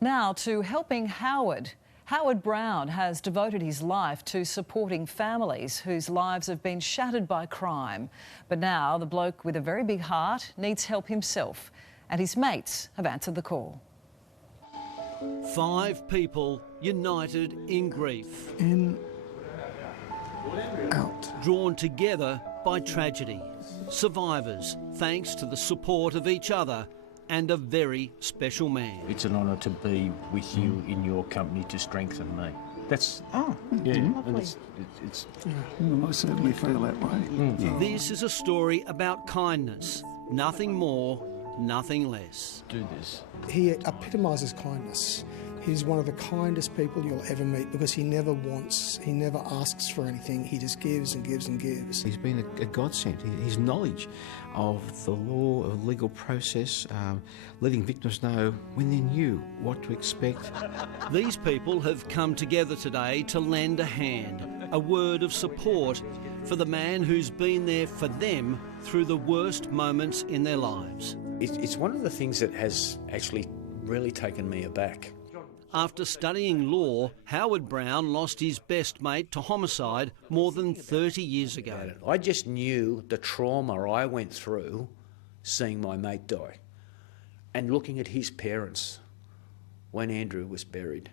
Now to helping Howard. Howard Brown has devoted his life to supporting families whose lives have been shattered by crime. But now the bloke with a very big heart needs help himself, and his mates have answered the call. 5 people united in grief. In, out. Drawn together by tragedy. Survivors, thanks to the support of each other and a very special man. It's an honour to be with you in your company to strengthen me. That's... Yeah, and I certainly feel that way. This is a story about kindness. Nothing more, nothing less. Do this. He epitomises kindness. He's one of the kindest people you'll ever meet because he never asks for anything. He just gives and gives and gives. He's been a godsend. His knowledge of the law, of the legal process, letting victims know when they knew what to expect. These people have come together today to lend a hand, a word of support for the man who's been there for them through the worst moments in their lives. It's one of the things that has actually really taken me aback. After studying law, Howard Brown lost his best mate to homicide more than 30 years ago. I just knew the trauma I went through seeing my mate die and looking at his parents when Andrew was buried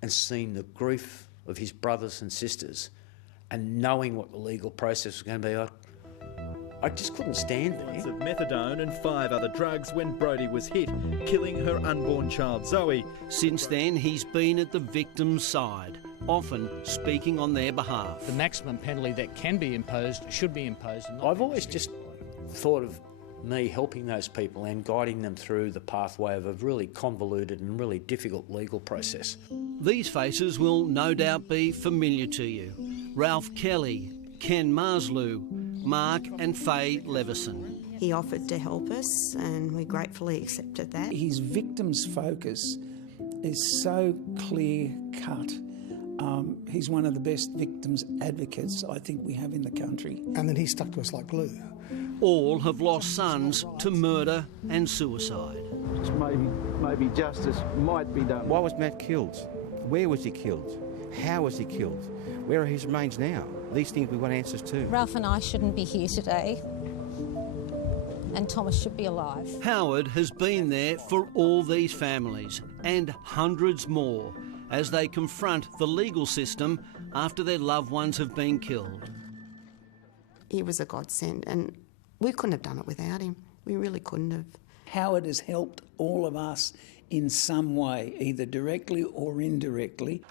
and seeing the grief of his brothers and sisters and knowing what the legal process was going to be. I just couldn't stand there. Of methadone and 5 other drugs when Brodie was hit, killing her unborn child Zoe. Since then, he's been at the victim's side, often speaking on their behalf. The maximum penalty that can be imposed should be imposed. I've always just thought of me helping those people and guiding them through the pathway of a really convoluted and really difficult legal process. These faces will no doubt be familiar to you. Ralph Kelly, Ken Marslew, Mark and Faye Leveson. He offered to help us and we gratefully accepted that. His victim's focus is so clear-cut. He's one of the best victims advocates I think we have in the country. And then he stuck to us like glue. All have lost sons to murder and suicide. Maybe justice might be done. Why was Matt killed? Where was he killed? How was he killed? Where are his remains now? These things we want answers to. Ralph and I shouldn't be here today, and Thomas should be alive. Howard has been there for all these families and hundreds more as they confront the legal system after their loved ones have been killed. He was a godsend and we couldn't have done it without him. We really couldn't have. Howard has helped all of us in some way, either directly or indirectly.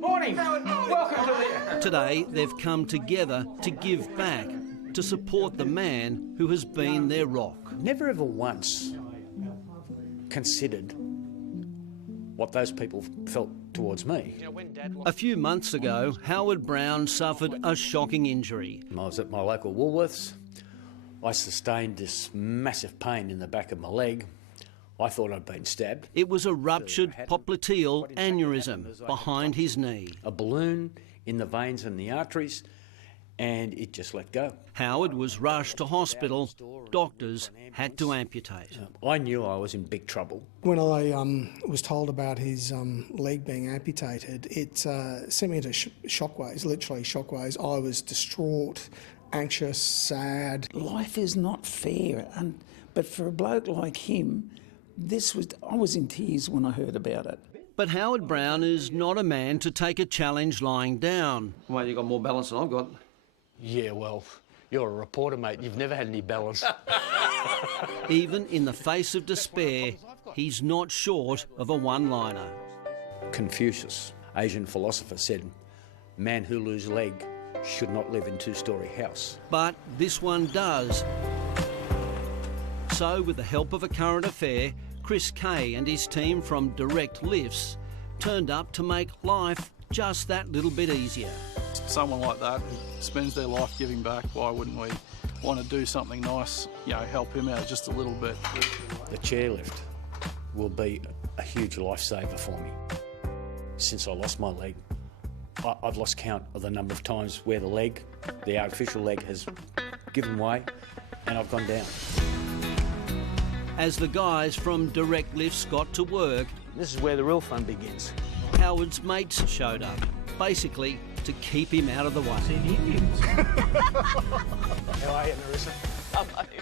Morning! Welcome to the... Today, they've come together to give back, to support the man who has been their rock. Never ever once considered what those people felt towards me. A few months ago, Howard Brown suffered a shocking injury. I was at my local Woolworths. I sustained this massive pain in the back of my leg. I thought I'd been stabbed. It was a ruptured popliteal aneurysm behind his knee. A balloon in the veins and the arteries, and it just let go. Howard was rushed to hospital. Doctors had to amputate. I knew I was in big trouble. When I was told about his leg being amputated, it sent me into shockwaves, literally shockwaves. I was distraught, anxious, sad. Life is not fair, but for a bloke like him, I was in tears when I heard about it. But Howard Brown is not a man to take a challenge lying down. Well, you've got more balance than I've got. Yeah, well, you're a reporter, mate. You've never had any balance. Even in the face of despair, he's not short of a one-liner. Confucius, Asian philosopher, said, "Man who loses leg should not live in two-storey house." But this one does. So, with the help of a current affair, Chris Kay and his team from Direct Lifts turned up to make life just that little bit easier. Someone like that who spends their life giving back, why wouldn't we want to do something nice, help him out just a little bit? The chairlift will be a huge lifesaver for me. Since I lost my leg, I've lost count of the number of times where the artificial leg has given way and I've gone down. As the guys from Direct Lifts got to work, This is where the real fun begins. Howard's mates showed up, basically to keep him out of the way. How are you, Marissa?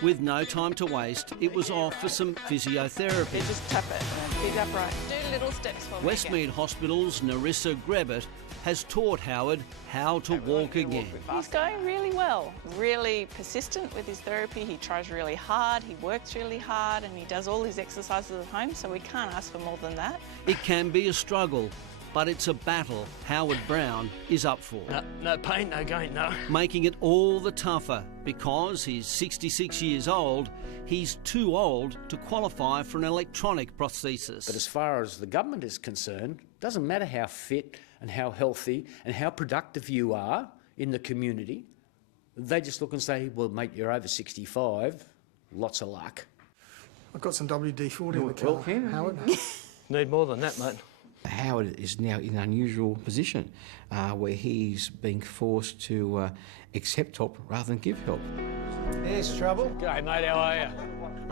With no time to waste, it was off for some physiotherapy. Just tap it, feet upright. Do little steps for me. Westmead Hospital's Narissa Grebbett has taught Howard how to walk again. He's going really well, really persistent with his therapy. He tries really hard, he works really hard, and he does all his exercises at home, so we can't ask for more than that. It can be a struggle, but it's a battle Howard Brown is up for. No pain, no gain, no. Making it all the tougher because he's 66 years old, he's too old to qualify for an electronic prosthesis. But as far as the government is concerned, it doesn't matter how fit and how healthy and how productive you are in the community. They just look and say, well, mate, you're over 65, lots of luck. I've got some WD-40 in the car, Howard. Need more than that, mate. Howard is now in an unusual position where he's being forced to accept help rather than give help. There's trouble. G'day, mate, how are you?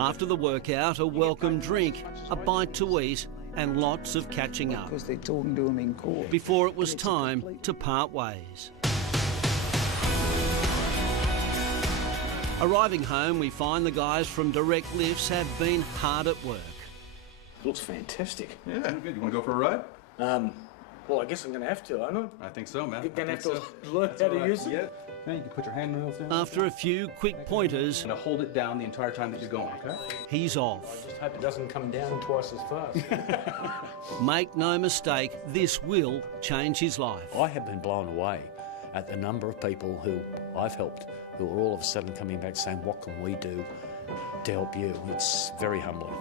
After the workout, a welcome drink, a bite to eat, and lots of catching up. Because they're talking to him in court. Before it was time to part ways. Arriving home, we find the guys from Direct Lifts have been hard at work. Looks fantastic. Yeah, good. You want to go for a ride? Well, I guess I'm going to have to, aren't I think so, man. You're going to have to learn how to use it? Yeah. Now you can put your handrails down. After a few quick pointers, Now hold it down the entire time that you're going, okay? he's off. Just hope it doesn't come down twice as fast. Make no mistake, this will change his life. I have been blown away at the number of people who I've helped who are all of a sudden coming back saying, what can we do to help you? It's very humbling.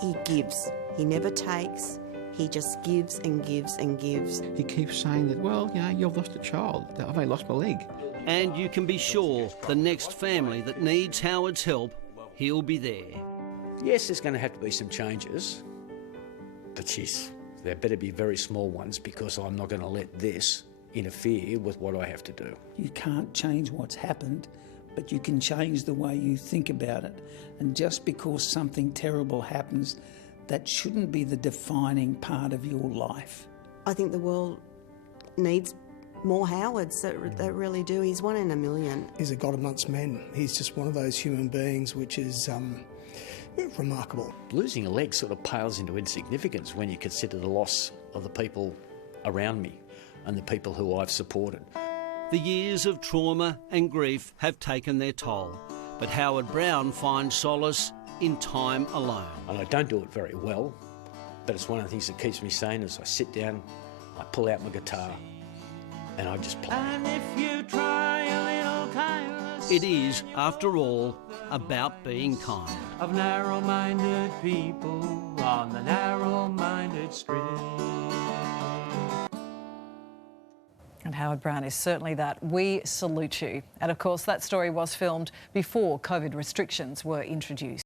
He gives. He never takes. He just gives and gives and gives. He keeps saying that, well, you know, you've lost a child. I've only lost my leg. And you can be sure the next family that needs Howard's help, he'll be there. Yes, there's going to have to be some changes, but geez, there better be very small ones because I'm not going to let this interfere with what I have to do. You can't change what's happened, but you can change the way you think about it. And just because something terrible happens, that shouldn't be the defining part of your life. I think the world needs more Howards that really do. He's one in a million. He's a god amongst men. He's just one of those human beings which is remarkable. Losing a leg sort of pales into insignificance when you consider the loss of the people around me and the people who I've supported. The years of trauma and grief have taken their toll, but Howard Brown finds solace in time alone. And I don't do it very well, but it's one of the things that keeps me sane as I sit down, I pull out my guitar, and I just play. And if you try a little kindness, It is, after all, about being kind. of narrow-minded people on the narrow-minded street. And Howard Brown is certainly that. We salute you. And of course, that story was filmed before COVID restrictions were introduced.